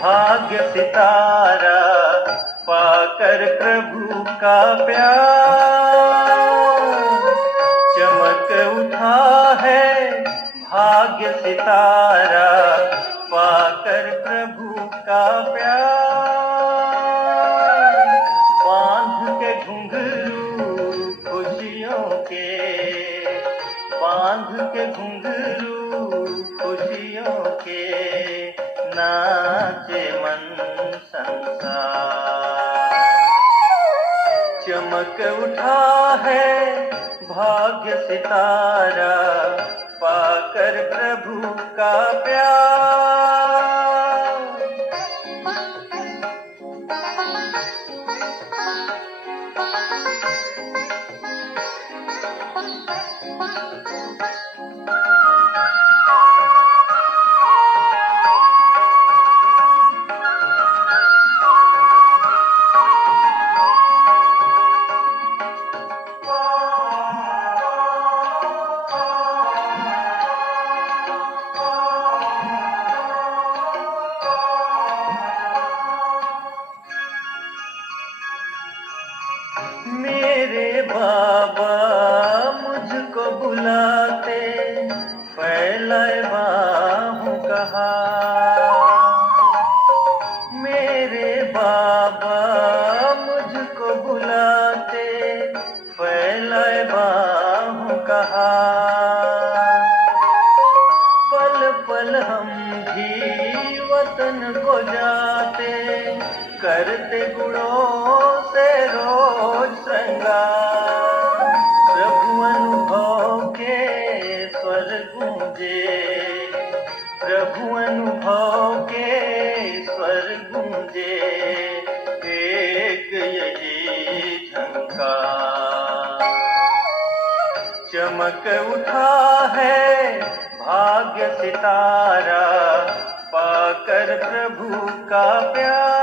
भाग्य सितारा पाकर प्रभु का प्यार। चमक उठा है भाग्य सितारा पाकर प्रभु का प्यार। बांध के घुंघरू खुशियों के, बांध के घुंघरू खुशियों के, नाचे मन संसार। चमक उठा है भाग्य सितारा पाकर प्रभु का प्यार। मेरे बाबा मुझको बुलाते, फैलाए बाहों का हाथ। मेरे बाबा मुझको बुलाते, फैलाए बाहों का हाथ। पल पल हम भी वतन को जाते, करते गुणों से रोज श्रृंगार। प्रभु अनुभव के स्वर गूंजे, प्रभु अनुभव के स्वर गूंजे, एक यही झंकार। चमक उठा है भाग्य सितारा पाकर प्रभु का प्यार।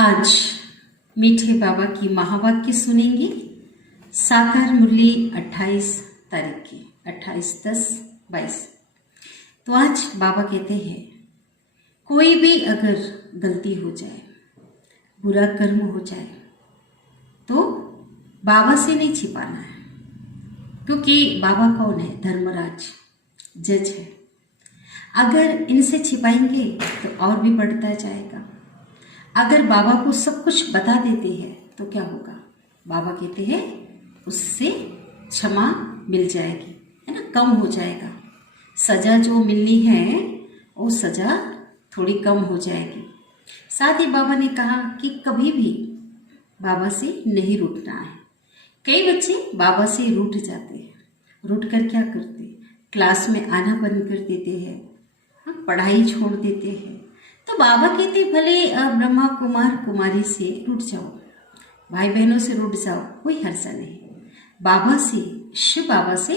आज मीठे बाबा की महावाक्य सुनेंगे। साकार मुरली 28 तारीख की 28/10/22। तो आज बाबा कहते हैं, कोई भी अगर गलती हो जाए, बुरा कर्म हो जाए, तो बाबा से नहीं छिपाना है, क्योंकि बाबा कौन है? धर्मराज, जज है। अगर इनसे छिपाएंगे तो और भी बढ़ता जाएगा। अगर बाबा को सब कुछ बता देते हैं तो क्या होगा? बाबा कहते हैं उससे क्षमा मिल जाएगी, है ना, कम हो जाएगा। सजा जो मिलनी है वो सजा थोड़ी कम हो जाएगी। साथ ही बाबा ने कहा कि कभी भी बाबा से नहीं रूठना है। कई बच्चे बाबा से रूठ जाते हैं। रूठ कर क्या करते? क्लास में आना बंद कर देते हैं, पढ़ाई छोड़ देते हैं। तो बाबा कहते भले ब्रह्मा कुमार कुमारी से रूठ जाओ, भाई बहनों से रूठ जाओ, कोई हर्जा नहीं। बाबा से, शिव बाबा से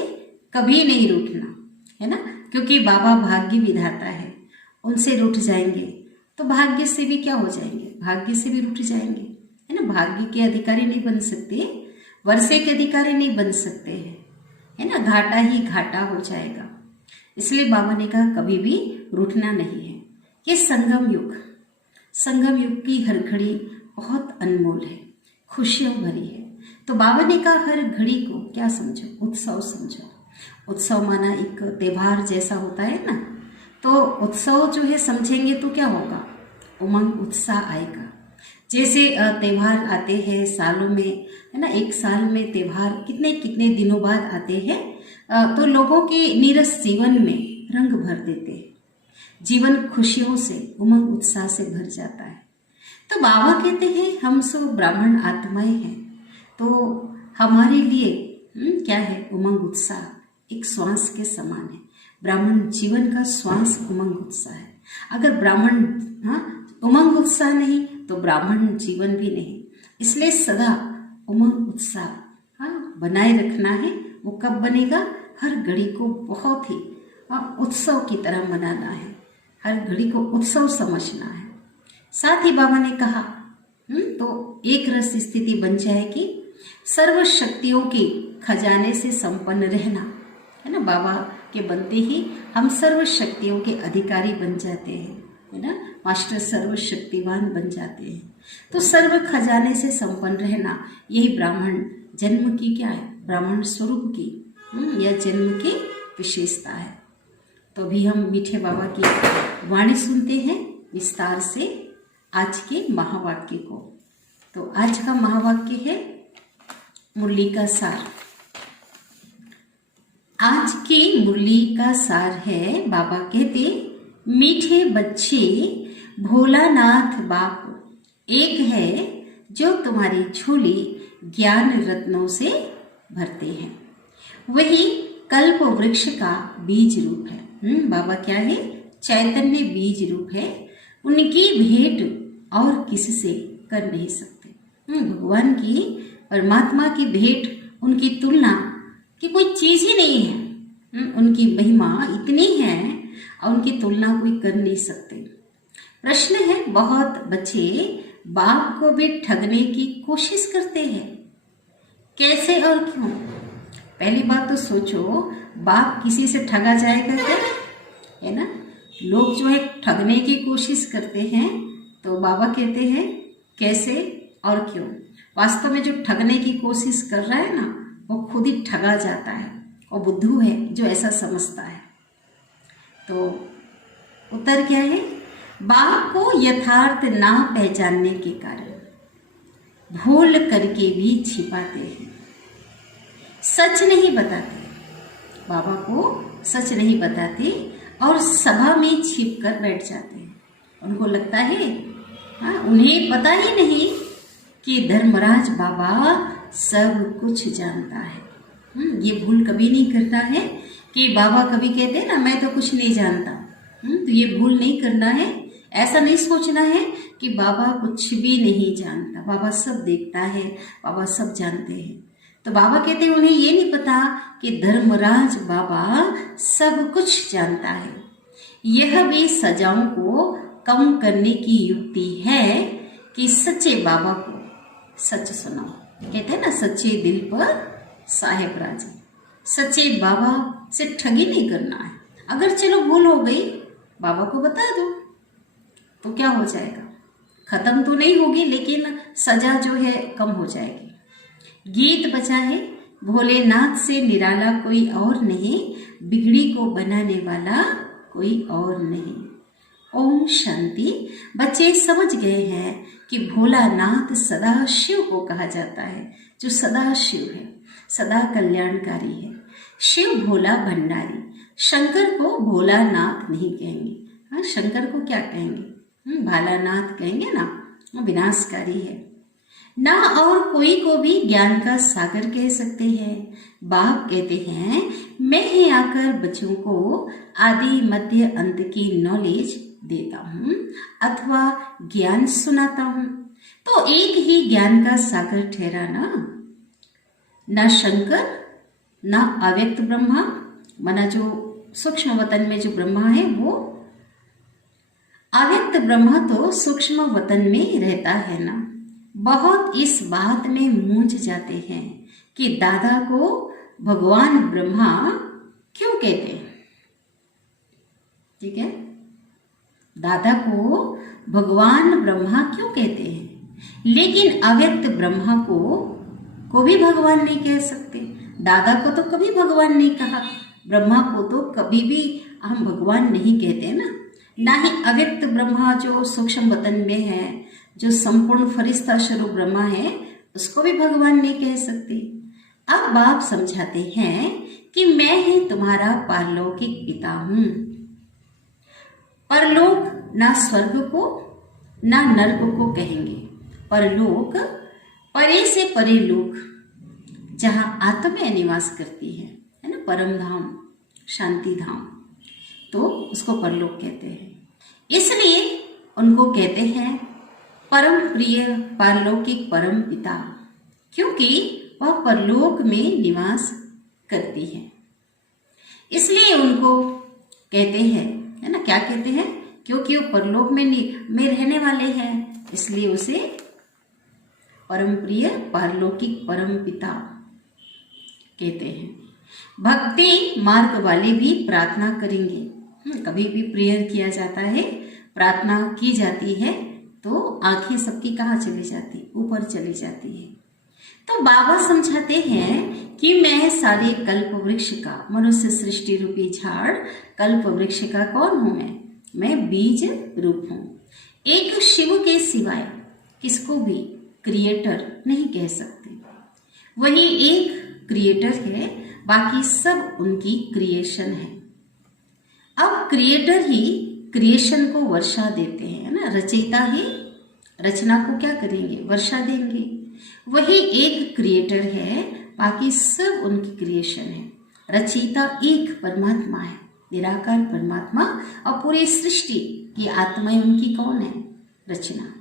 कभी नहीं रूठना, है ना, क्योंकि बाबा भाग्य विधाता है। उनसे रूठ जाएंगे तो भाग्य से भी क्या हो जाएंगे? भाग्य से भी रूठ जाएंगे, है ना। भाग्य के अधिकारी नहीं बन सकते, वर्षे के अधिकारी नहीं बन सकते हैं, है ना। घाटा ही घाटा हो जाएगा। इसलिए बाबा ने कहा कभी भी रूठना नहीं है। ये संगम युग की हर घड़ी बहुत अनमोल है, खुशियों भरी है। तो बाबा ने कहा हर घड़ी को क्या समझो? उत्सव समझो। उत्सव माना एक त्योहार जैसा होता है ना, तो उत्सव जो है समझेंगे तो क्या होगा? उमंग उत्साह आएगा। जैसे त्योहार आते हैं सालों में, है ना, एक साल में त्योहार कितने कितने दिनों बाद आते हैं, तो लोगों के नीरस जीवन में रंग भर देते हैं। जीवन खुशियों से, उमंग उत्साह से भर जाता है। तो बाबा कहते हैं हम सब ब्राह्मण आत्माएं हैं, तो हमारे लिए क्या है? उमंग उत्साह एक श्वास के समान है। ब्राह्मण जीवन का श्वास उमंग उत्साह है। अगर ब्राह्मण उमंग उत्साह नहीं तो ब्राह्मण जीवन भी नहीं। इसलिए सदा उमंग उत्साह बनाए रखना है। वो कब बनेगा? हर घड़ी को बहुत ही उत्सव की तरह मनाना है। हर घड़ी को उत्सव समझना है। साथ ही बाबा ने कहा तो एक रस स्थिति बन जाएगी, सर्व शक्तियों के खजाने से संपन्न रहना, है ना। बाबा के बनते ही हम सर्व शक्तियों के अधिकारी बन जाते हैं, है ना। मास्टर सर्वशक्तिवान बन जाते हैं। तो सर्व खजाने से संपन्न रहना, यही ब्राह्मण जन्म की क्या है, ब्राह्मण स्वरूप की यह जन्म की विशेषता है। तो अभी हम मीठे बाबा की वाणी सुनते हैं विस्तार से आज के महावाक्य को। तो आज का महावाक्य है मुरली का सार। आज की मुरली का सार है, बाबा कहते मीठे बच्चे भोलानाथ बाप एक है जो तुम्हारी झोली ज्ञान रत्नों से भरते हैं, वही कल्प वृक्ष का बीज रूप है। बाबा क्या है, चैतन्य बीज रूप है, उनकी भेंट और किससे कर नहीं सकते। भगवान की, परमात्मा की भेंट, उनकी तुलना की कोई चीज ही नहीं है। उनकी महिमा इतनी है और उनकी तुलना कोई कर नहीं सकते। प्रश्न है, बहुत बच्चे बाप को भी ठगने की कोशिश करते हैं, कैसे और क्यों? पहली बात तो सोचो, बाप किसी से ठगा जाएगा क्या, है ना। लोग जो है ठगने की कोशिश करते हैं, तो बाबा कहते हैं कैसे और क्यों। वास्तव में जो ठगने की कोशिश कर रहा है ना, वो खुद ही ठगा जाता है, और बुद्धू है जो ऐसा समझता है। तो उत्तर क्या है, बाप को यथार्थ ना पहचानने के कारण भूल करके भी छिपाते हैं, सच नहीं बताते। बाबा को सच नहीं बताते और सभा में छिप कर बैठ जाते हैं। उनको लगता है उन्हें पता ही नहीं कि धर्मराज बाबा सब कुछ जानता है। ये भूल कभी नहीं करता है कि बाबा कभी कहते हैं ना, मैं तो कुछ नहीं जानता। तो ये भूल नहीं करना है। ऐसा नहीं सोचना है कि बाबा कुछ भी नहीं जानता, बाबा सब देखता है, बाबा सब जानते हैं। तो बाबा कहते हैं उन्हें ये नहीं पता कि धर्मराज बाबा सब कुछ जानता है। यह भी सजाओं को कम करने की युक्ति है कि सच्चे बाबा को सच सुनाओ। कहते हैं ना, सच्चे दिल पर साहेब राजी। सच्चे बाबा से ठगी नहीं करना है। अगर चलो भूल हो गई, बाबा को बता दो तो क्या हो जाएगा, खत्म तो नहीं होगी लेकिन सजा जो है कम हो जाएगी। गीत बचा है, भोलेनाथ से निराला कोई और नहीं, बिगड़ी को बनाने वाला कोई और नहीं। ओम शांति। बच्चे समझ गए हैं कि भोलानाथ सदा शिव को कहा जाता है, जो सदा शिव है, सदा कल्याणकारी है। शिव भोला भंडारी। शंकर को भोलानाथ नहीं कहेंगे, हाँ, शंकर को क्या कहेंगे, भालानाथ कहेंगे ना, विनाशकारी है ना। और कोई को भी ज्ञान का सागर कह सकते हैं। बाप कहते हैं मैं ही आकर बच्चों को आदि मध्य अंत की नॉलेज देता हूँ अथवा ज्ञान सुनाता हूँ। तो एक ही ज्ञान का सागर ठहरा ना शंकर ना अव्यक्त ब्रह्मा, माना जो सूक्ष्म वतन में जो ब्रह्मा है वो, अव्यक्त ब्रह्मा तो सूक्ष्म वतन में रहता है ना। बहुत इस बात में मूंझ जाते हैं कि दादा को भगवान ब्रह्मा क्यों कहते हैं। ठीक है, दादा को भगवान ब्रह्मा क्यों कहते हैं, लेकिन अव्यक्त ब्रह्मा को भी भगवान नहीं कह सकते। दादा को तो कभी भगवान नहीं कहा, ब्रह्मा को तो कभी भी हम भगवान नहीं कहते ना ही अव्यक्त ब्रह्मा जो सूक्ष्म वतन में है, जो संपूर्ण फरिश्ता स्वरूप ब्रह्मा है, उसको भी भगवान नहीं कह सकते। अब बाप समझाते हैं कि मैं ही तुम्हारा पारलौकिक पिता हूं। परलोक ना स्वर्ग को ना नर्क को कहेंगे। परलोक परे से परे लोक, जहां आत्मा निवास करती है ना, परम धाम, शांति धाम, तो उसको परलोक कहते हैं। इसलिए उनको कहते हैं परम प्रिय पारलौकिक परम पिता, क्योंकि वह परलोक में निवास करती है। इसलिए उनको कहते हैं, है ना, क्या कहते हैं क्योंकि वो परलोक में रहने वाले हैं, इसलिए उसे परम प्रिय पारलौकिक परम पिता कहते हैं। भक्ति मार्ग वाले भी प्रार्थना करेंगे। कभी भी प्रेयर किया जाता है, प्रार्थना की जाती है तो आंखें सबकी कहाँ चली जाती, ऊपर चली जाती है। तो बाबा समझाते हैं कि मैं सारे कल्प वृक्ष का, मनुष्य सृष्टि रूपी झाड़ कल्प वृक्ष का कौन हूं मैं बीज रूप हूं। एक शिव के सिवाय किसको भी क्रिएटर नहीं कह सकते। वही एक क्रिएटर है, बाकी सब उनकी क्रिएशन है। अब क्रिएटर ही क्रिएशन को वर्षा देते हैं ना, रचयिता ही रचना को क्या करेंगे, वर्षा देंगे। वही एक क्रिएटर है, बाकी सब उनकी क्रिएशन है। रचयिता एक परमात्मा है, निराकार परमात्मा, और पूरी सृष्टि की आत्माएं उनकी कौन है, रचना।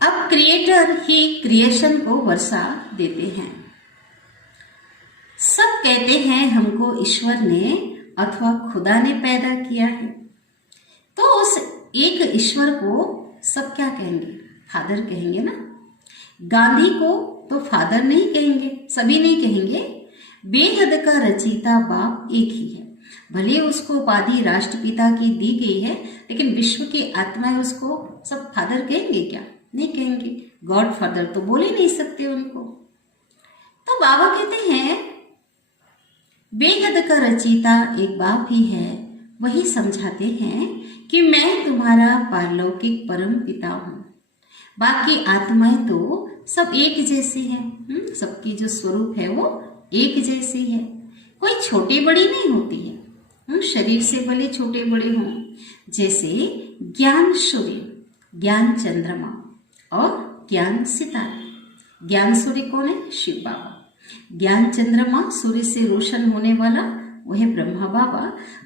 अब क्रिएटर ही क्रिएशन को वर्षा देते हैं। सब कहते हैं हमको ईश्वर ने अथवा खुदा ने पैदा किया है, तो उस एक ईश्वर को सब क्या कहेंगे, फादर कहेंगे ना। गांधी को तो फादर नहीं कहेंगे, सभी नहीं कहेंगे। बेहद का रचयिता बाप एक ही है, भले उसको उपाधि राष्ट्रपिता की दी गई है, लेकिन विश्व की आत्माएं उसको सब फादर कहेंगे क्या, नहीं कहेंगे। गॉड फादर तो बोल ही नहीं सकते उनको। तो बाबा कहते हैं बेहद का रचयिता एक बाप ही है। वही समझाते हैं कि मैं तुम्हारा पारलौकिक परम पिता हूं। बाकी आत्माएं तो सब एक जैसी हैं, सबकी जो स्वरूप है वो एक जैसी है, कोई छोटी बड़ी नहीं होती है। शरीर से भले छोटे बड़े हों, जैसे ज्ञान सूर्य, ज्ञान चंद्रमा और ज्ञान सितारे। ज्ञान सूर्य कौन है, शिव बाबा। ज्ञान चंद्रमा सूर्य से रोशन होने वाला वो है ब्रह्मा बाबा,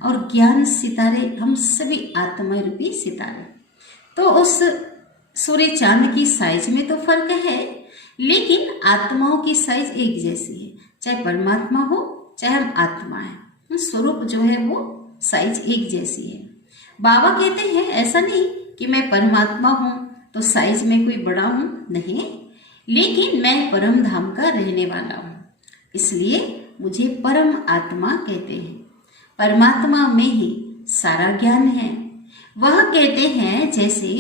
और ज्ञान सितारे हम सभी आत्मा रूपी सितारे। तो उस सूर्य चांद की साइज में तो फर्क है, लेकिन आत्माओं की साइज एक जैसी है। चाहे परमात्मा हो चाहे हम आत्मा है, स्वरूप जो है वो साइज एक जैसी है। बाबा कहते हैं ऐसा नहीं कि मैं परमात्मा हूं तो साइज में कोई बड़ा हूं, नहीं, लेकिन मैं परम धाम का रहने वाला हूं, इसलिए मुझे परम आत्मा कहते हैं। परमात्मा में ही सारा ज्ञान है। वह कहते हैं जैसे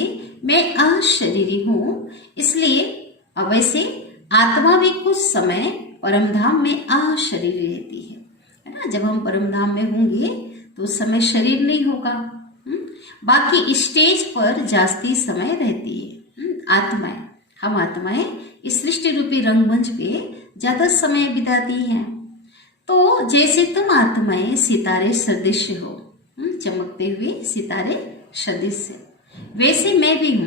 मैं अशरीरी हूं, इसलिए अवैसे आत्मा भी कुछ समय परमधाम में अशरीरी रहती है ना। जब हम परमधाम में होंगे तो उस समय शरीर नहीं होगा। बाकी स्टेज पर जास्ती समय रहती है आत्माएं। हम आत्माएं इस सृष्टि रूपी रंगमंच पे ज्यादा समय बिताती हैं। तो जैसे तुम आत्माएं सितारे सदृश हो, चमकते हुए सितारे सदृश, वैसे मैं भी हूं।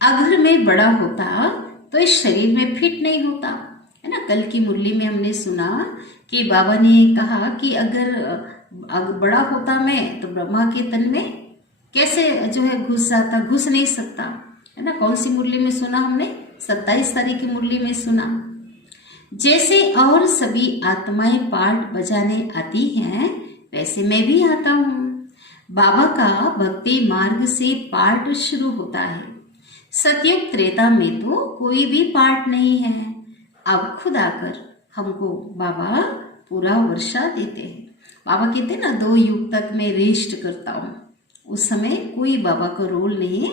अगर मैं बड़ा होता तो इस शरीर में फिट नहीं होता, है ना। कल की मुरली में हमने सुना कि बाबा ने कहा कि अगर बड़ा होता मैं तो ब्रह्मा के तन में कैसे जो है घुस जाता, घुस नहीं सकता, है ना। कौन सी मुरली में सुना हमने, 27 तारीख की मुरली में सुना। जैसे और सभी आत्माएं पाठ बजाने आती हैं, वैसे मैं भी आता हूं। बाबा का भक्ति मार्ग से पाठ शुरू होता है। सतयुग त्रेता में तो कोई भी पाठ नहीं है। अब खुद आकर हमको बाबा पूरा वर्षा देते हैं। बाबा कहते हैं ना 2 युग तक मैं रेस्ट करता हूँ। उस समय कोई बाबा का रोल नहीं है।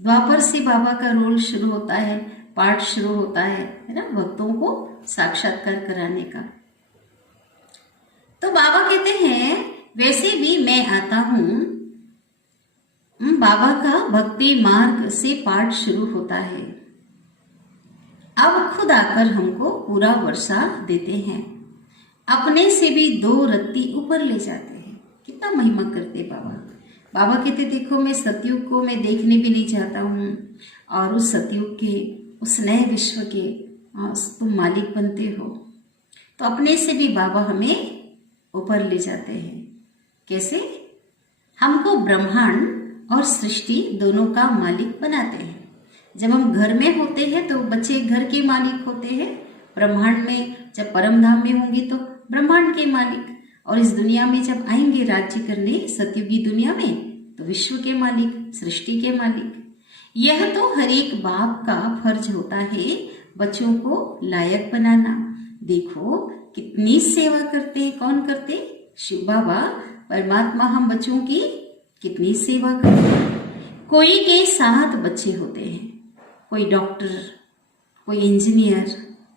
द्वापर से बाबा का रोल शुरू होता है, पाठ शुरू होता है ना, भक्तों को साक्षात्कार कराने का। तो बाबा कहते हैं वैसे भी मैं आता हूं। बाबा का भक्ति मार्ग से पाठ शुरू होता है। अब खुद आकर हमको पूरा वर्षा देते हैं। अपने से भी 2 रत्ती ऊपर ले जाते हैं। कितना महिमा करते बाबा। बाबा कहते देखो मैं सतयुग को मैं देखने भी नहीं चाहता हूँ, और उस सतयुग के उस नए विश्व के तुम मालिक बनते हो। तो अपने से भी बाबा हमें ऊपर ले जाते हैं। कैसे? हमको ब्रह्मांड और सृष्टि दोनों का मालिक बनाते हैं। जब हम घर में होते हैं तो बच्चे घर के मालिक होते हैं। ब्रह्मांड में जब परम धाम में होंगे तो ब्रह्मांड के मालिक, और इस दुनिया में जब आएंगे राज्य करने सतयुगी दुनिया में, तो विश्व के मालिक, सृष्टि के मालिक। यह तो हर एक बाप का फर्ज होता है बच्चों को लायक बनाना। देखो कितनी सेवा करते हैं, कौन करते? शिव बाबा परमात्मा हम बच्चों की कितनी सेवा करते हैं। कोई के 7 बच्चे होते हैं, कोई डॉक्टर, कोई इंजीनियर,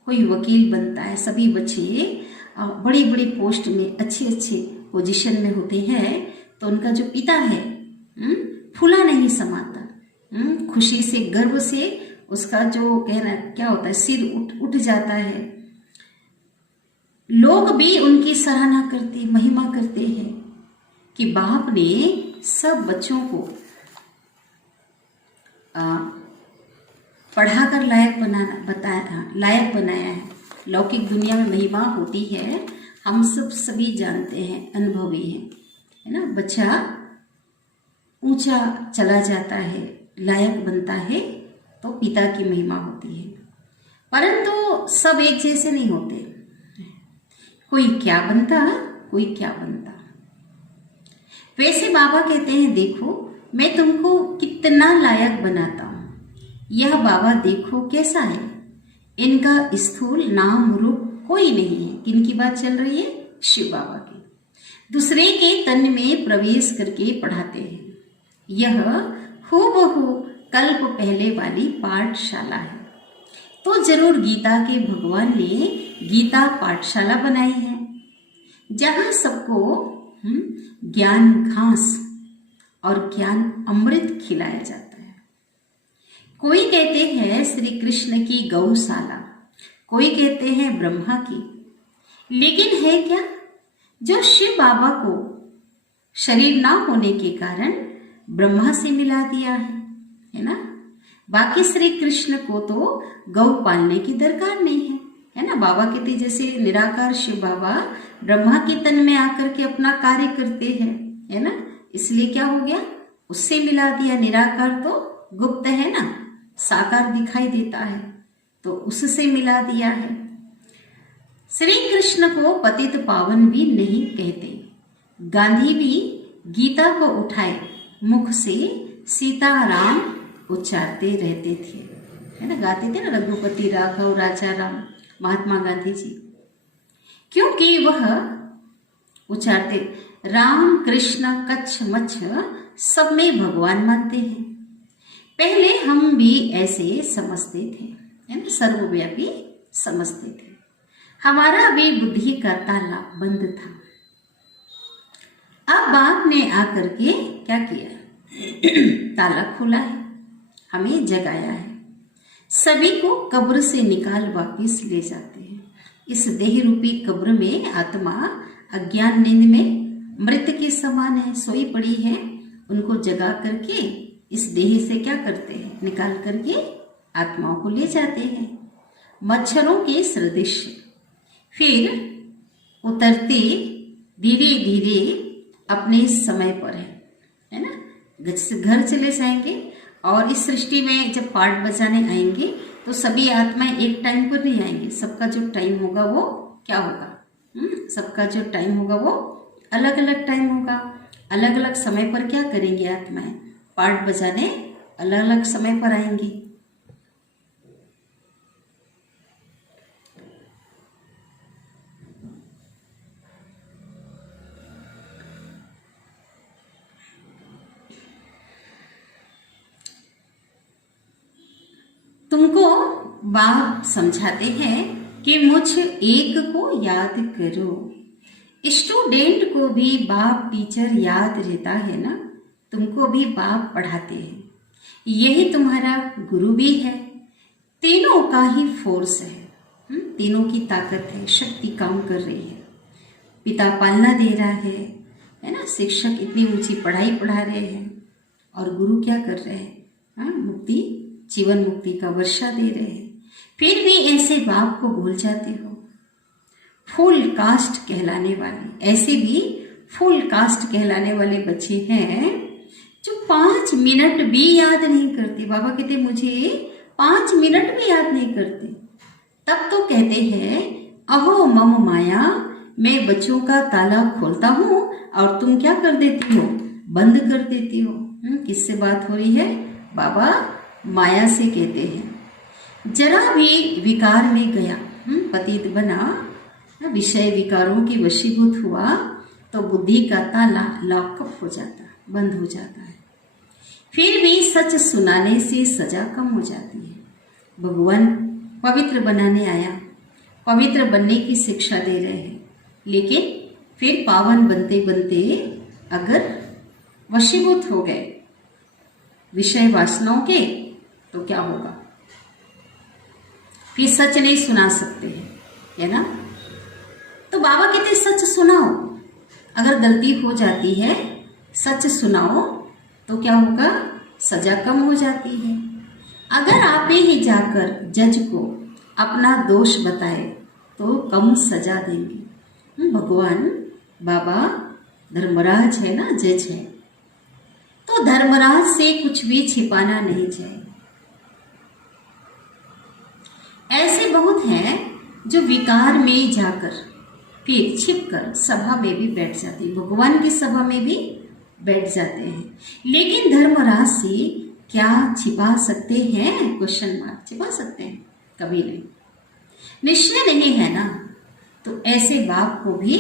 कोई वकील बनता है। सभी बच्चे बड़ी बड़ी पोस्ट में, अच्छे अच्छे पोजीशन में होते हैं, तो उनका जो पिता है फूला नहीं समाता, खुशी से, गर्व से उसका जो कहना क्या होता है, सिर उठ जाता है। लोग भी उनकी सराहना करते, महिमा करते हैं कि बाप ने सब बच्चों को पढ़ाकर लायक बनाया है। लौकिक दुनिया में महिमा होती है, हम सभी जानते हैं, अनुभवी हैं, है ना। बच्चा ऊंचा चला जाता है, लायक बनता है, तो पिता की महिमा होती है। परंतु सब एक जैसे नहीं होते, कोई क्या बनता, कोई क्या बनता। वैसे बाबा कहते हैं, देखो मैं तुमको कितना लायक बनाता हूं। यह बाबा देखो कैसा है, इनका स्थूल नाम रूप कोई नहीं है। किनकी बात चल रही है? शिव बाबा की। दूसरे के तन में प्रवेश करके पढ़ाते हैं। यह हूबहू कल्प पहले वाली पाठशाला है। तो जरूर गीता के भगवान ने गीता पाठशाला बनाई है, जहां सबको ज्ञान घास और ज्ञान अमृत खिलाया जाता है। कोई कहते हैं श्री कृष्ण की गौशाला, कोई कहते हैं ब्रह्मा की, लेकिन है क्या? जो शिव बाबा को शरीर ना होने के कारण ब्रह्मा से मिला दिया है ना। बाकी श्री कृष्ण को तो गौ पालने की दरकार नहीं है ना। बाबा कहते जैसे निराकार शिव बाबा ब्रह्मा के तन में आकर के अपना कार्य करते हैं, है ना। इसलिए क्या हो गया, उससे मिला दिया। निराकार तो गुप्त है ना, साकार दिखाई देता है, तो उससे मिला दिया है। श्री कृष्ण को पतित पावन भी नहीं कहते। गांधी भी गीता को उठाए मुख से सीताराम उच्चारते रहते थे, है ना। गाते थे ना, रघुपति राघव राजा राम, महात्मा गांधी जी, क्योंकि वह उच्चारते राम कृष्ण कच्छ मच्छ सब में भगवान मानते हैं। पहले हम भी ऐसे समझते थे, है ना, सर्वव्यापी समझते थे। हमारा भी बुद्धि का ताला बंद था। अब बाप ने आकर के क्या किया, ताला खोला है, हमें जगाया है। सभी को कब्र से निकाल वापिस ले जाते हैं। इस देह रूपी कब्र में आत्मा अज्ञान नींद में मृत के समान है, सोई पड़ी है। उनको जगा करके इस देह से क्या करते हैं, निकाल करके आत्माओं को ले जाते हैं मच्छरों के सदृश। फिर उतरते धीरे धीरे अपने समय पर है ना। घर चले जाएंगे और इस सृष्टि में जब पाठ बजाने आएंगे तो सभी आत्माएं एक टाइम पर नहीं आएंगे। सबका जो टाइम होगा वो क्या होगा, सबका जो टाइम होगा वो अलग अलग टाइम होगा। अलग अलग समय पर क्या करेंगे आत्माएं, पाठ बजाने अलग अलग समय पर आएंगी। तुमको बाप समझाते हैं कि मुझ एक को याद करो। स्टूडेंट को भी बाप टीचर याद रहता है ना, तुमको भी बाप पढ़ाते हैं। यही तुम्हारा गुरु भी है। तीनों का ही फोर्स है, तीनों की ताकत है, शक्ति काम कर रही है। पिता पालना दे रहा है ना। शिक्षक इतनी ऊंची पढ़ाई पढ़ा रहे हैं और गुरु क्या कर रहे हैं, मुक्ति, जीवन मुक्ति का वर्षा दे रहे हैं। फिर भी ऐसे बाप को भूल जाते हो। फुल कास्ट कहलाने वाले, ऐसे भी फुल कास्ट कहलाने वाले बच्चे हैं जो 5 मिनट भी याद नहीं करते। बाबा कहते मुझे 5 मिनट भी याद नहीं करते। तब तो कहते हैं अहो मम माया मैं बच्चों का ताला खोलता हूँ और तुम क्या कर देती हो, बंद कर देती हो। किससे बात हो रही है? बाबा माया से कहते हैं। जरा भी विकार में गया, पतित बना, विषय विकारों की वशीभूत हुआ तो बुद्धि का ताला लॉकअप हो जाता, बंद हो जाता है। फिर भी सच सुनाने से सजा कम हो जाती है। भगवान पवित्र बनाने आया, पवित्र बनने की शिक्षा दे रहे हैं, लेकिन फिर पावन बनते बनते अगर वशीभूत हो गए विषय वासनाओं के तो क्या होगा? फिर सच नहीं सुना सकते हैं, है ना। तो बाबा कहते सच सुनाओ, अगर गलती हो जाती है सच सुनाओ तो क्या होगा? सजा कम हो जाती है। अगर आप ही जाकर जज को अपना दोष बताए तो कम सजा देंगे। भगवान बाबा धर्मराज है ना, जज है, तो धर्मराज से कुछ भी छिपाना नहीं चाहिए। ऐसे बहुत हैं जो विकार में जाकर फिर छिपकर सभा में भी बैठ जाते हैं, भगवान की सभा में भी बैठ जाते हैं, लेकिन धर्मराज से क्या छिपा सकते हैं? Question mark. छिपा सकते हैं? कभी नहीं। निश्चय नहीं है ना, तो ऐसे बाप को भी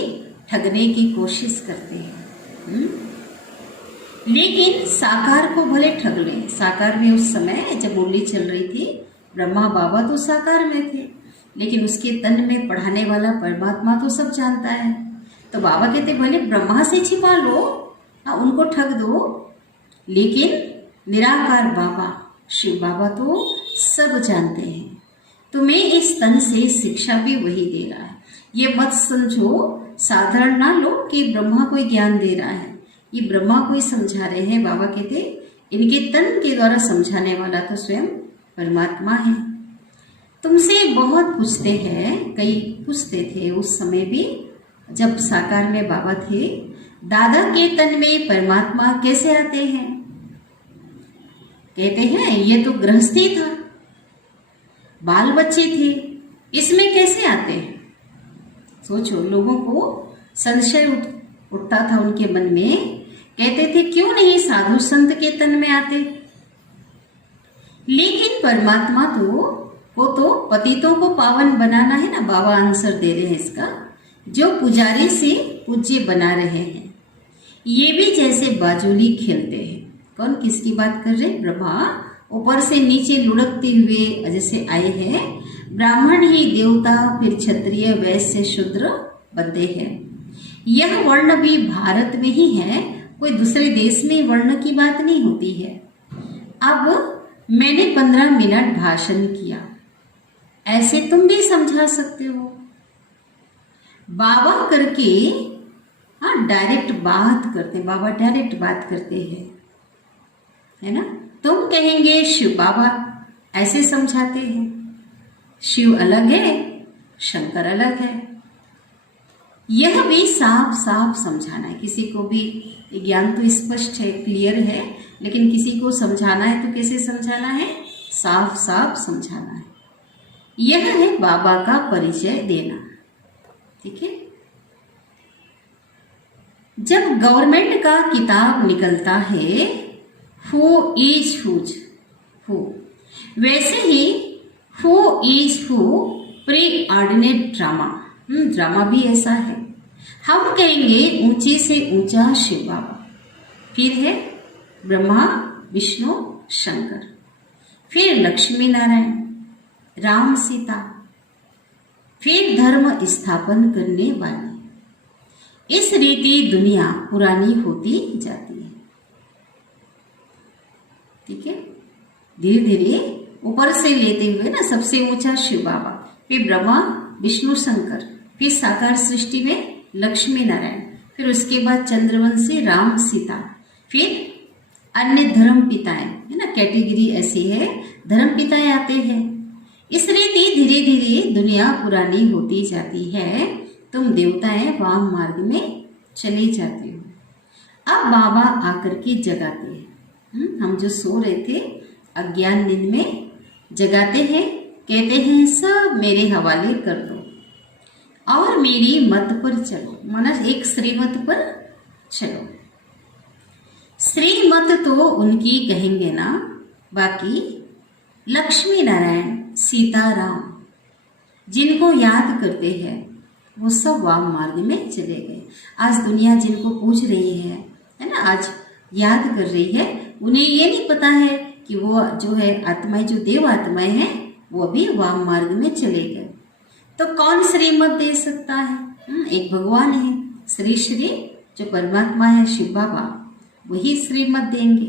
ठगने की कोशिश करते हैं। लेकिन साकार को भले ठग ले। साकार में उस समय जब मुरली चल रही थी, ब्रह्मा बाबा तो साकार में थे, लेकिन उसके तन में पढ़ाने वाला परमात्मा तो सब जानता है। तो बाबा कहते भले ब्रह्मा से छिपा लो, उनको ठग दो, लेकिन निराकार बाबा शिव बाबा तो सब जानते हैं। तुम्हें इस तन से शिक्षा भी वही दे रहा है। ये मत समझो, साधारण ना लो कि ब्रह्मा कोई ज्ञान दे रहा है, ये ब्रह्मा कोई समझा रहे हैं। बाबा कहते इनके तन के द्वारा समझाने वाला तो स्वयं परमात्मा है। तुमसे बहुत पूछते हैं, कई पूछते थे उस समय भी जब साकार में बाबा थे, दादा के तन में परमात्मा कैसे आते हैं? कहते हैं ये तो गृहस्थी था, बाल बच्चे थे, इसमें कैसे आते हैं? सोचो, लोगों को संशय उठता था उनके मन में, कहते थे क्यों नहीं साधु संत के तन में आते। लेकिन परमात्मा तो पतितों को पावन बनाना है ना। बाबा आंसर दे रहे हैं इसका, जो पुजारी से पूज्य बना रहे हैं। ये भी जैसे बाजुली खेलते हैं। कौन किसकी बात कर रहे? ब्रह्मा ऊपर से नीचे लुढ़कते हुए जैसे आए हैं। ब्राह्मण ही देवता, फिर क्षत्रिय, वैश्य, शूद्र बनते हैं। यह वर्ण भी भारत में ही है, कोई दूसरे देश में वर्ण की बात नहीं होती है। अब मैंने 15 मिनट भाषण किया, ऐसे तुम भी समझा सकते हो। बाबा करके डायरेक्ट बात करते, बाबा डायरेक्ट बात करते हैं, है ना। तुम कहेंगे शिव बाबा ऐसे समझाते हैं, शिव अलग है, शंकर अलग है। यह भी साफ साफ समझाना है। किसी को भी ज्ञान तो स्पष्ट है, क्लियर है, लेकिन किसी को समझाना है तो कैसे समझाना है? साफ साफ समझाना है। यह है बाबा का परिचय देना, ठीक है। जब गवर्नमेंट का किताब निकलता है हु इज हु, वैसे he who is who pre ordinate drama, drama भी ऐसा है। हम कहेंगे ऊंचे से ऊंचा शिव बाबा, फिर है ब्रह्मा, विष्णु, शंकर, फिर लक्ष्मी नारायण, राम, सीता, फिर धर्म स्थापन करने वाले। इस रीति दुनिया पुरानी होती जाती है, ठीक है। धीरे धीरे ऊपर से लेते हुए ना, सबसे ऊंचा शिव बाबा, फिर ब्रह्मा, विष्णु, शंकर, फिर साकार सृष्टि में लक्ष्मी नारायण, फिर उसके बाद चंद्रवंशी राम, सीता, फिर अन्य धर्म पिताएं, है ना, कैटेगरी ऐसी है, धर्म पिताएं आते हैं। इस रीति धीरे धीरे दुनिया पुरानी होती जाती है। तुम देवताएं वाम मार्ग में चले जाते हो। अब बाबा आकर के जगाते हैं। हम जो सो रहे थे अज्ञान नींद में, जगाते हैं, कहते हैं सब मेरे हवाले कर दो। और मेरी मत पर चलो, माना एक श्रीमत पर चलो। श्रीमत तो उनकी कहेंगे ना, बाकी लक्ष्मी नारायण सीताराम जिनको याद करते हैं वो सब वाम मार्ग में चले गए। आज दुनिया जिनको पूछ रही है ना, आज याद कर रही है, उन्हें ये नहीं पता है कि वो जो है आत्माएं, जो देव आत्माएं हैं, वो भी वाम मार्ग में चले गए। तो कौन श्रीमत दे सकता है? एक भगवान है, श्री जो परमात्मा है, शिव बाबा, वही श्रीमत देंगे।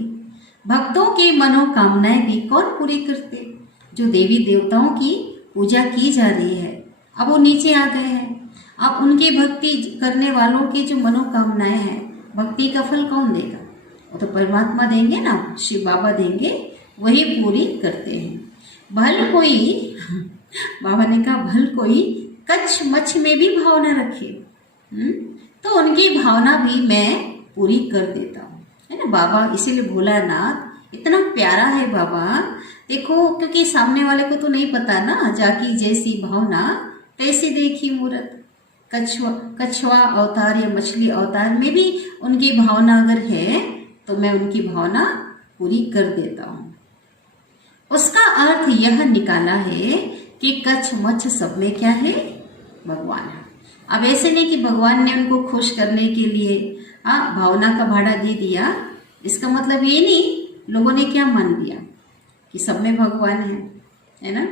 भक्तों की मनोकामनाएं भी कौन पूरी करते? जो देवी देवताओं की पूजा की जा रही है, अब वो नीचे आ गए हैं। अब उनकी भक्ति करने वालों की जो मनोकामनाएं हैं, भक्ति का फल कौन देगा? वो तो परमात्मा देंगे ना, शिव बाबा देंगे, वही पूरी करते हैं। भल कोई बाबा ने कहा, भल कोई कच्छ मच्छ में भी भावना रखे, तो उनकी भावना भी मैं पूरी कर देता हूँ, है ना। बाबा इसीलिए भोलानाथ इतना प्यारा है बाबा। देखो, क्योंकि सामने वाले को तो नहीं पता ना, जाकी जैसी भावना तैसी देखी मूरत। कछुआ अवतार या मछली अवतार में भी उनकी भावना अगर है तो मैं उनकी भावना पूरी कर देता हूँ। उसका अर्थ यह निकाला है कि कच्छ मच्छ सब में क्या है? भगवान है। अब ऐसे नहीं कि भगवान ने उनको खुश करने के लिए भावना का भाड़ा दे दिया, इसका मतलब ये नहीं लोगों ने क्या मान लिया कि सब में भगवान है ना।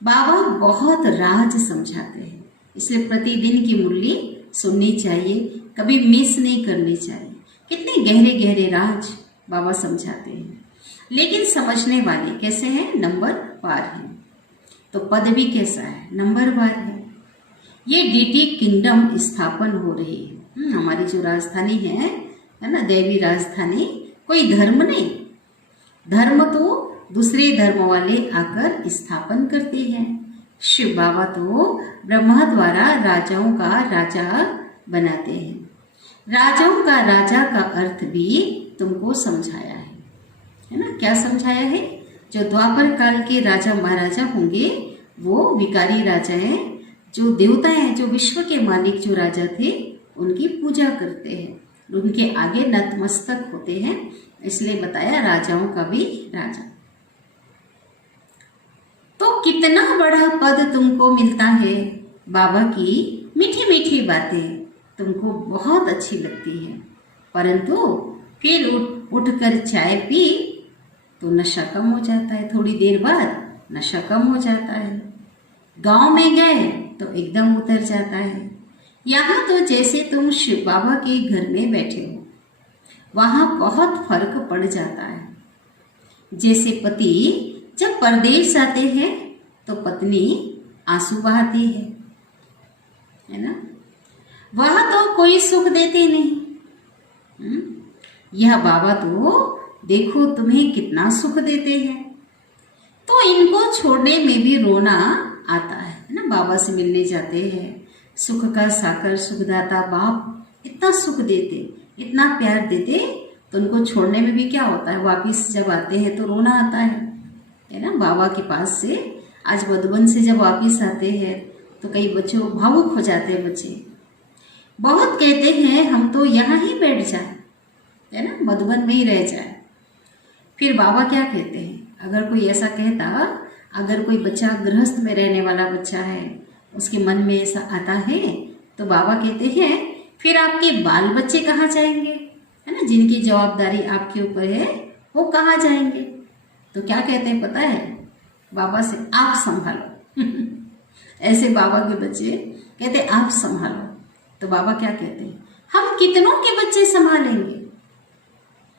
बाबा बहुत राज समझाते हैं, इसलिए प्रतिदिन की मुरली सुननी चाहिए, कभी मिस नहीं करनी चाहिए। कितने गहरे गहरे राज बाबा समझाते हैं, लेकिन समझने वाले कैसे हैं? नंबर पार हैं। तो पद भी कैसा है? नंबर पार है। ये डीटी किंगडम स्थापन हो रही है, हमारी जो राजधानी है ना, देवी राजधानी। कोई धर्म नहीं, धर्म तो दूसरे धर्म वाले आकर स्थापन करते हैं। शिव बाबा तो ब्रह्मा द्वारा राजाओं का राजा बनाते हैं। राजाओं का राजा का अर्थ भी तुमको समझाया है ना। क्या समझाया है? जो द्वापर काल के राजा महाराजा होंगे वो विकारी राजा हैं, जो देवता हैं, जो विश्व के मालिक जो राजा थे, उनकी पूजा करते हैं, उनके आगे नतमस्तक होते हैं। इसलिए बताया राजाओं का भी राजा। तो कितना बड़ा पद तुमको मिलता है। बाबा की मीठी मीठी बातें तुमको बहुत अच्छी लगती है, परंतु फिर उठकर चाय पी तो नशा कम हो जाता है, थोड़ी देर बाद नशा कम हो जाता है। गांव में गए तो एकदम उतर जाता है। यहाँ तो जैसे तुम शिव बाबा के घर में बैठे हो, वहाँ बहुत फर्क पड़ जाता है। जैसे पति जब परदेश जाते हैं तो पत्नी आंसू बहाती है ना। वह तो कोई सुख देते नहीं। यह बाबा तो देखो तुम्हें कितना सुख देते हैं, तो इनको छोड़ने में भी रोना आता है ना। बाबा से मिलने जाते हैं, सुख का साकर सुखदाता बाप इतना सुख देते, इतना प्यार देते, तो उनको छोड़ने में भी क्या होता है, वापिस जब आते हैं तो रोना आता है ना। बाबा के पास से आज मधुबन से जब वापिस आते हैं तो कई बच्चों भावुक हो जाते हैं। बच्चे बहुत कहते हैं हम तो यहाँ ही बैठ जाए, है ना, मधुबन में ही रह जाए। फिर बाबा क्या कहते हैं? अगर कोई ऐसा कहता, अगर कोई बच्चा गृहस्थ में रहने वाला बच्चा है, उसके मन में ऐसा आता है, तो बाबा कहते हैं फिर आपके बाल बच्चे कहाँ जाएंगे, है ना, जिनकी जवाबदारी आपके ऊपर है, वो कहाँ जाएंगे? तो क्या कहते हैं पता है? बाबा से आप संभालो। ऐसे बाबा के बच्चे कहते आप संभालो। तो बाबा क्या कहते हैं? हम कितनों के बच्चे संभालेंगे?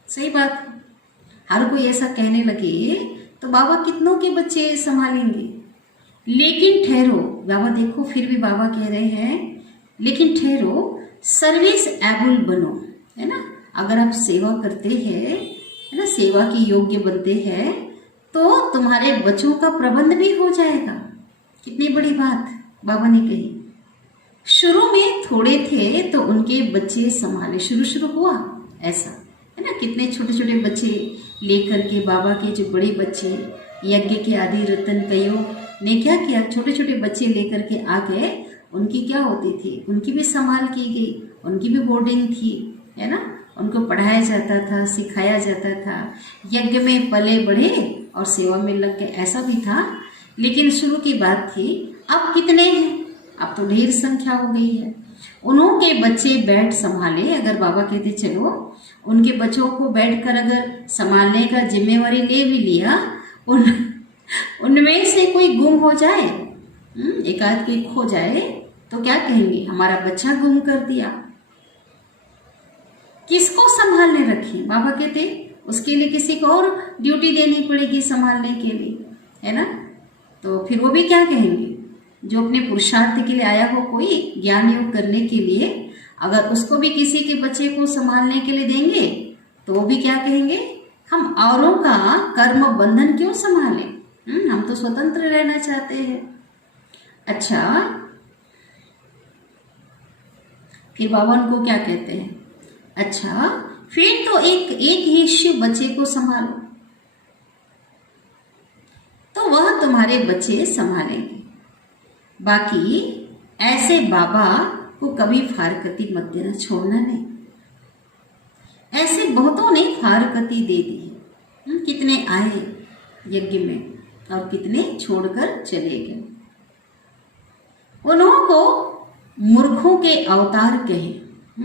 सही बात। हर कोई ऐसा कहने लगे तो बाबा कितनों के बच्चे संभालेंगे? लेकिन ठहरो, बाबा देखो फिर भी बाबा कह रहे हैं, लेकिन ठहरो, सर्विस एबल बनो, है ना। अगर आप सेवा करते हैं, है ना, सेवा की योग्य बनते हैं, तो तुम्हारे बच्चों का प्रबंध भी हो जाएगा। कितनी बड़ी बात बाबा ने कही। शुरू में थोड़े थे तो उनके बच्चे संभाले, शुरू हुआ ऐसा, है ना। कितने छोटे छोटे बच्चे लेकर के बाबा के जो बड़े बच्चे यज्ञ के आदि रतन कईयों ने क्या किया, छोटे छोटे बच्चे लेकर के आ गए उनकी क्या होती थी, उनकी भी संभाल की गई, उनकी भी बोर्डिंग थी, है ना। उनको पढ़ाया जाता था, सिखाया जाता था, यज्ञ में पले बढ़े और सेवा में लग गए, ऐसा भी था। लेकिन शुरू की बात थी, अब कितने हैं, अब तो ढेर संख्या हो गई है। उन्हों के बच्चे बैठ संभाले, अगर बाबा कहते चलो उनके बच्चों को बैठकर अगर संभालने का जिम्मेवारी ले भी लिया, उनमें से कोई गुम हो जाए, एक आध कोई खो जाए, तो क्या कहेंगे, हमारा बच्चा गुम कर दिया। किसको संभालने रखें, बाबा कहते उसके लिए किसी को और ड्यूटी देनी पड़ेगी संभालने के लिए, है ना। तो फिर वो भी क्या कहेंगे, जो अपने पुरुषार्थ के लिए आया हो कोई ज्ञान योग करने के लिए, अगर उसको भी किसी के बच्चे को संभालने के लिए देंगे तो वो भी क्या कहेंगे, हम औरों का कर्म बंधन क्यों संभालें, हम तो स्वतंत्र रहना चाहते हैं। अच्छा, फिर बाबा उनको क्या कहते हैं, अच्छा फिर तो एक ही शिव बच्चे को संभालो, तो वह तुम्हारे बच्चे संभालेंगे, बाकी ऐसे बाबा को कभी फारकती मत देना, छोड़ना नहीं। ऐसे बहुतों ने फारकती दे दी, कितने आए यज्ञ में और कितने छोड़कर चले गए। उनको मूर्खों के अवतार कहे,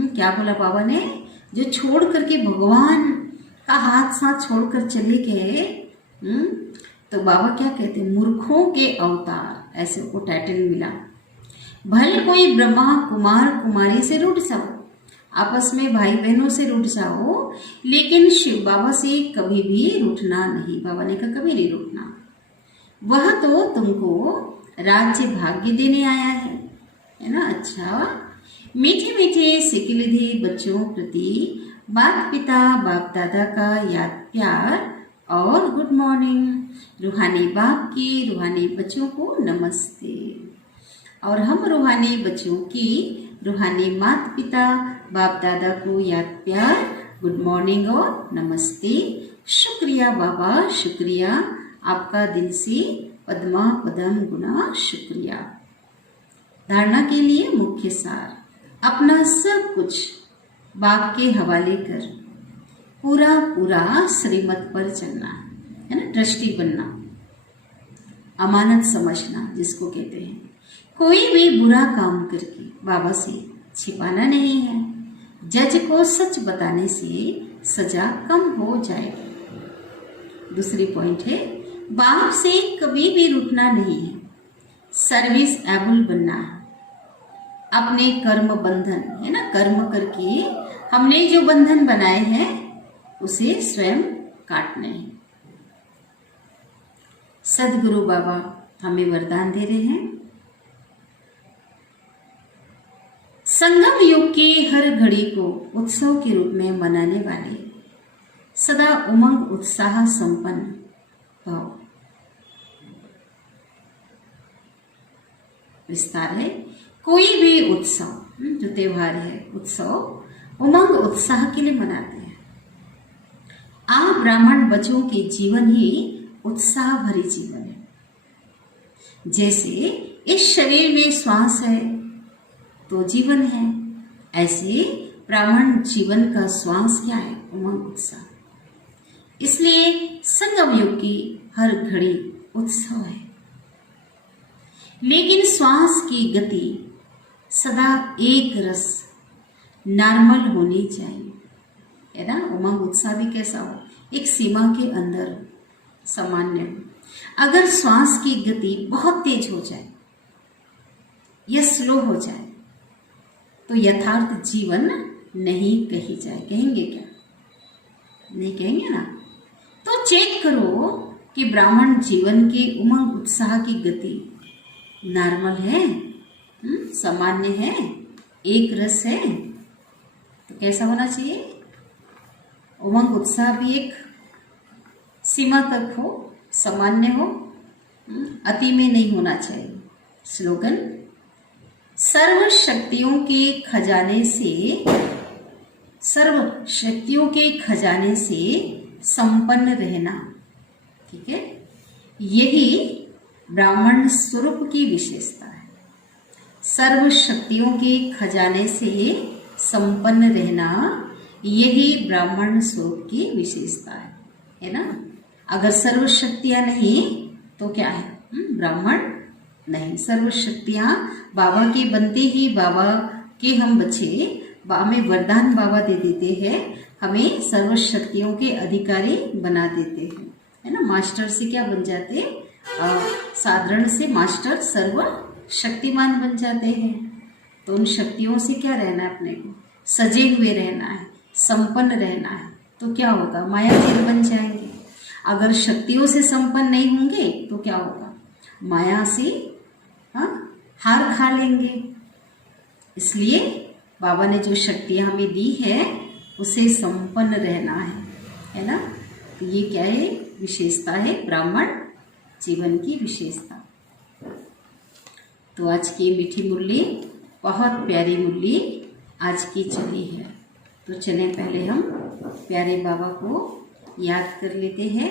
क्या बोला बाबा ने, जो छोड़ करके भगवान का हाथ साथ छोड़कर चले गए, तो बाबा क्या कहते हैं, मूर्खों के अवतार, ऐसे को टाइटल मिला। भले कोई ब्रह्मा कुमार कुमारी से रूठ जाओ, आपस में भाई बहनों से रूठ जाओ, लेकिन शिव बाबा से कभी भी रूठना नहीं। बाबा ने कहा कभी नहीं रूठना, वह तो तुमको राज्य भाग्य देने आया है ना। अच्छा, मीठे मीठे सिकिलधे बच्चों प्रति माता पिता बाप दादा का याद प्यार और गुड मॉर्निंग। रूहानी बाप की रूहानी बच्चों को नमस्ते, और हम रूहानी बच्चों की रूहानी माता पिता बाप दादा को याद प्यार गुड मॉर्निंग और नमस्ते। शुक्रिया बाबा, शुक्रिया, आपका दिल से पद्मा पदम गुना शुक्रिया। धारणा के लिए मुख्य सार, अपना सब कुछ बाप के हवाले कर पूरा पूरा श्रीमत पर चलना, है ना, ट्रस्टी बनना, अमानत समझना जिसको कहते हैं। कोई भी बुरा काम करके बाबा से छिपाना नहीं है, जज को सच बताने से सजा कम हो जाएगी। दूसरी पॉइंट है, बाप से कभी भी रुकना नहीं है, सर्विस एबल बनना है। अपने कर्म बंधन, है ना, कर्म करके हमने जो बंधन बनाए हैं उसे स्वयं काटने हैं। सदगुरु बाबा हमें वरदान दे रहे हैं, संगम युग की हर घड़ी को उत्सव के रूप में मनाने वाले, सदा उमंग उत्साह संपन्न भाव। विस्तार है, कोई भी उत्सव, जो त्योहार है, उत्सव उमंग उत्साह के लिए मनाते हैं। आप ब्राह्मण बच्चों के जीवन ही उत्साह भरी जीवन है। जैसे इस शरीर में श्वास है तो जीवन है, ऐसे ब्राह्मण जीवन का श्वास क्या है, उमंग उत्साह। इसलिए संगम युग की हर घड़ी उत्सव है, लेकिन श्वास की गति सदा एक रस नॉर्मल होनी चाहिए, है ना। उमंग उत्साह भी कैसा हो, एक सीमा के अंदर सामान्य। अगर श्वास की गति बहुत तेज हो जाए या स्लो हो जाए तो यथार्थ जीवन नहीं कही जाए। कहेंगे क्या, नहीं कहेंगे ना। तो चेक करो कि ब्राह्मण जीवन के उमंग उत्साह की गति नॉर्मल है, सामान्य है, एक रस है, तो कैसा होना चाहिए, उमंग उत्साह भी एक सीमा तक हो, सामान्य हो, अति में नहीं होना चाहिए। स्लोगन, सर्व शक्तियों के खजाने से, सर्व शक्तियों के खजाने से संपन्न रहना, ठीक है, यही ब्राह्मण स्वरूप की विशेषता है। सर्व शक्तियों के खजाने से संपन्न रहना, यही ब्राह्मण स्वरूप की विशेषता है ना। अगर सर्व शक्तियां नहीं तो क्या है, ब्राह्मण नहीं। सर्व शक्तियां बाबा की बनते ही बाबा के हम बच्चे, हमें वरदान बाबा दे देते हैं, हमें सर्व शक्तियों के अधिकारी बना देते हैं, है ना। मास्टर से क्या बन जाते, साधारण से मास्टर सर्व शक्तिमान बन जाते हैं। तो उन शक्तियों से क्या रहना है, अपने को सजे हुए रहना है, संपन्न रहना है। तो क्या होगा, मायावीर बन जाएंगे। अगर शक्तियों से संपन्न नहीं होंगे तो क्या होगा, माया से हार खा लेंगे। इसलिए बाबा ने जो शक्तियां हमें दी है उसे संपन्न रहना है ना। तो ये क्या है, विशेषता है ब्राह्मण जीवन की विशेषता। तो आज की मीठी मुरली, बहुत प्यारी मुरली आज की चली है। तो चलें पहले हम प्यारे बाबा को याद कर लेते हैं।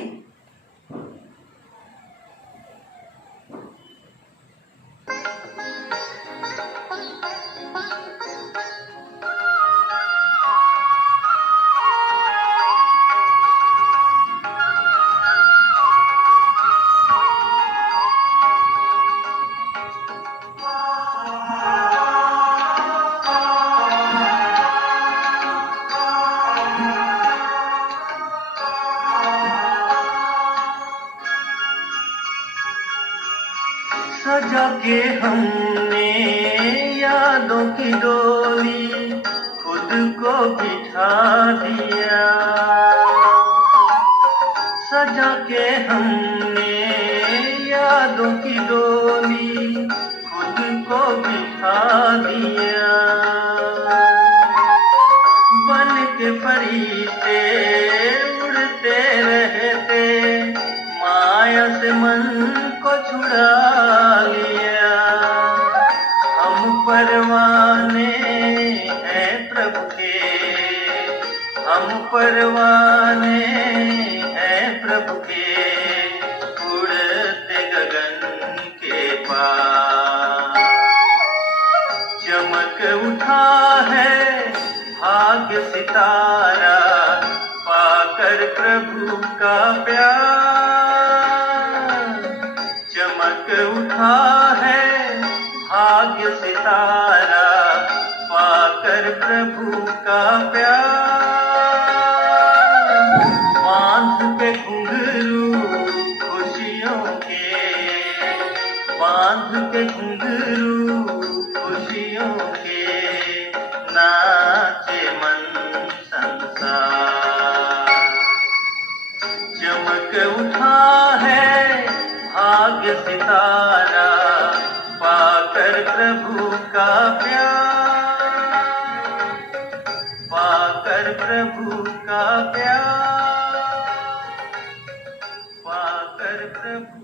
सजा के हमने यादों की डोली, खुद को बिठा दिया। सजा के हमने यादों की डोली, खुद को बिठा दिया। बन के फरिश्ते उड़ते रहते, माया से मन को छुड़ा लिया। हम परवाने हैं प्रभु के, हम परवाने हैं प्रभु के, उड़ते गगन के पार। चमक उठा है भाग्य सितारा, पाकर प्रभु का प्यार। चमक उठा है भाग्य सितारा, पाकर प्रभु का प्यार। बांध के घुंघरू खुशियों के, बांध के घुंघरू खुशियों के, नाचे मन संसार। चमक उठा है भाग्य सितारा, पाकर प्रभु का प्यार, पाकर प्रभु का प्यार, पाकर प्रभु